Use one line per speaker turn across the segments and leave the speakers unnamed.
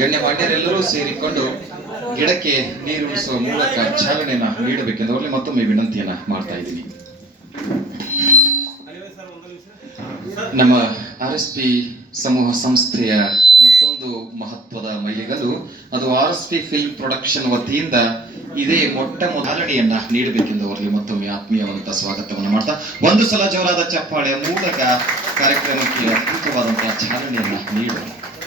ಗಣ್ಯಮಾನ್ಯರೆಲ್ಲರೂ ಸೇರಿಕೊಂಡು ಗಿಡಕ್ಕೆ ನೀರು ಉಣಿಸುವ ಮೂಲಕ ಚಾಲನೆಯನ್ನ ನೀಡಬೇಕೆಂದು ಅವರಲ್ಲಿ ಮತ್ತೊಮ್ಮೆ ವಿನಂತಿಯನ್ನ ಮಾಡ್ತಾ ಇದ್ದೀನಿ. ನಮ್ಮ ಆರ್ ಎಸ್ ಪಿ ಸಮೂಹ ಸಂಸ್ಥೆಯ ಮತ್ತೊಂದು ಮಹತ್ವದ ಮೈಲಿಗಲ್ಲು, ಅದು R S P film production ವತಿಯಿಂದ ಇದೇ ಮೊಟ್ಟ ಮೊದಲನೆಯನ್ನ ನೀಡಬೇಕೆಂದು ಅವರಲ್ಲಿ ಮತ್ತೊಮ್ಮೆ ಆತ್ಮೀಯವಾದಂತಹ ಸ್ವಾಗತವನ್ನು ಮಾಡ್ತಾ, ಒಂದು ಸಲ ಜೋರಾದ ಚಪ್ಪಾಳೆಯ ಮೂಲಕ ಕಾರ್ಯಕ್ರಮಕ್ಕೆ ಅದ್ಭುತವಾದಂತಹ ಚಾಲನೆಯನ್ನ ನೀಡೋಣ.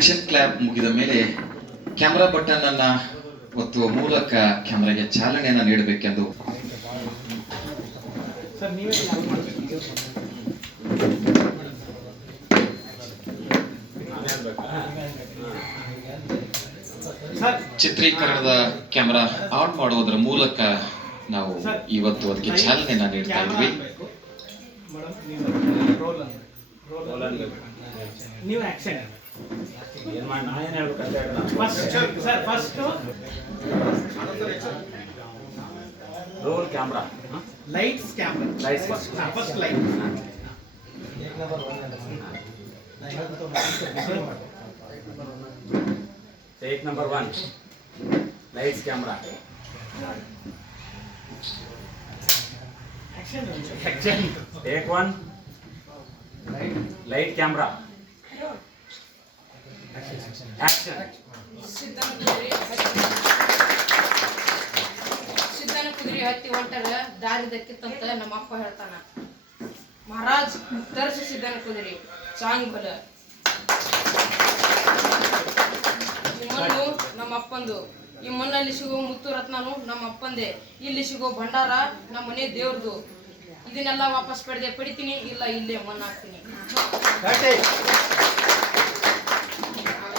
ಆಕ್ಷನ್ ಕ್ಲಾಪ್ ಮುಗಿದ ಮೇಲೆ ಕ್ಯಾಮ್ರಾ ಬಟನ್ ಅನ್ನ ಒತ್ತುವ ಮೂಲಕ ಕ್ಯಾಮ್ರಾಗೆ ಚಾಲನೆಯನ್ನು ನೀಡಬೇಕೆಂದು. ಚಿತ್ರೀಕರಣದ ಕ್ಯಾಮ್ರಾ ಆನ್ ಮಾಡುವುದರ ಮೂಲಕ ನಾವು ಇವತ್ತು ಅದಕ್ಕೆ ಚಾಲನೆಯನ್ನ ನೀಡ್ತಾ ಇದ್ವಿ.
ನೀವು ರೋಲ್ ಅನ್ಬೇಕು ರೋಲ್ ಅನ್ಬೇಕು ನೀವು action
ಏನ್ ಮಾಡಿ ನಾ ಏನ್ ಹೇಳ್ಬೇಕಂತ ಹೇಳಿ ನಾನು
first sir first
roll camera
lights camera
Lights first.
First light
take number one lights camera
action action
take one light camera action
ಸಿದ್ಧನ ಕುದುರೆ ಸಿದ್ಧನ ಕುದುರೆ ಹತ್ತಿ ಹೊಂಟಾಗ ದಾರಿ ದಕ್ಕಿತ್ತಂತ ನಮ್ಮ ಅಪ್ಪ ಹೇಳ್ತಾನ. ಮಹಾರಾಜ್ ತರ್ಸಿ ಸಿದ್ಧನ ಕುದುರೆ ಸಾಂಗ್ ಬಲ. ಮಣ್ಣು ನಮ್ಮ ಅಪ್ಪಂದು. ಈ ಮಣ್ಣಲ್ಲಿ ಸಿಗೋ ಮುತ್ತು ರತ್ನನು ನಮ್ಮ ಅಪ್ಪಂದೆ. ಇಲ್ಲಿ ಸಿಗೋ ಭಂಡಾರ ನಮ್ಮ ಮನೆ ದೇವ್ರದು. ಇದನ್ನೆಲ್ಲ ವಾಪಸ್ ಪಡೆದೆ ಪಡಿತೀನಿ ಇಲ್ಲ ಇಲ್ಲೇ ಮಣ್ಣು ಹಾಕ್ತೀನಿ Thank you.